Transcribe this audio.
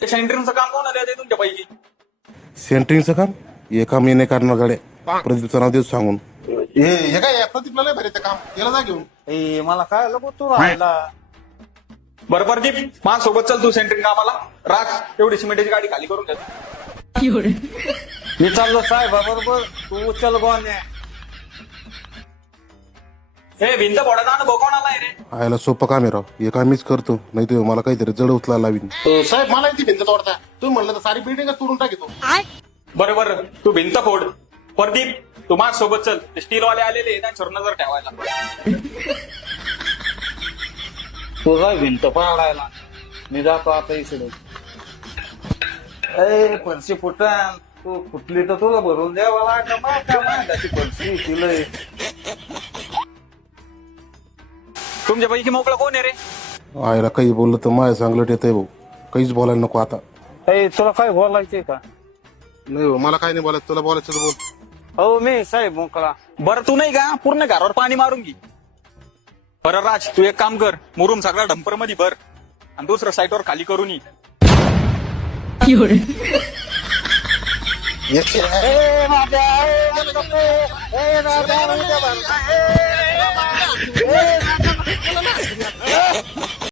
ते सेंटरिंगचं काम कोणाला येते तुमच्या पैकी? सेंटरिंगचं काम हे काम येणे करणार गाड्या प्रदीपचं नाव देतो सांगून. हे काय प्रदीपला नाही भरे ते काम याला जा घेऊन. मला काय लगो तू राहिला. बरं प्रदीप माझ्यासोबत चल तू सेंटरिंग कामाला. राज एवढी सिमेंटची गाडी खाली करून घेतो. मी चाललो साहेबाबरोबर, तू उचल गोण्या. हे भिंत फोडायचा अनुभव कोणाला आहे रे? आयला सोपं काम आहे राव, हे काम मीच करतो, नाही तर मला काहीतरी जड उचला लावीन. साहेब मला ती भिंत तोडता तुम्ही म्हणलं तर सारी बिल्डिंग तोडून टाकतो. बरोबर तू भिंत फोड. प्रदीप तू माझ्यासोबत चल, ते स्टीलवाले आलेले त्यांच्यावर नजर ठेवायला. तू जाय भिंत पाडायला, मी जातो आता इकडे. ए फरशी फुटन, तू फुटली तर तुला भरून द्यावा लागलं. माझ्याची फरशी तिलय. तुमच्या पैकी मोकळं कोण आहे रे? आयला काही बोललं तर माय चांगलं येतंय भाऊ, काहीच बोलायला नको आता. ए तुला काय बोलायचंय का? नाही हो, मला काय नाही बोलायचं, तुला बोलायचं तर बोल. हो मी साहेब मोकळा. बरं तू नाही का पूर्ण घरावर पाणी मारून घे. बरं राज तू एक काम कर, मुरुम सगळा डंपर मध्ये भर आणि दुसऱ्या साईटवर खाली करून ये. ए माझ्या ए राजा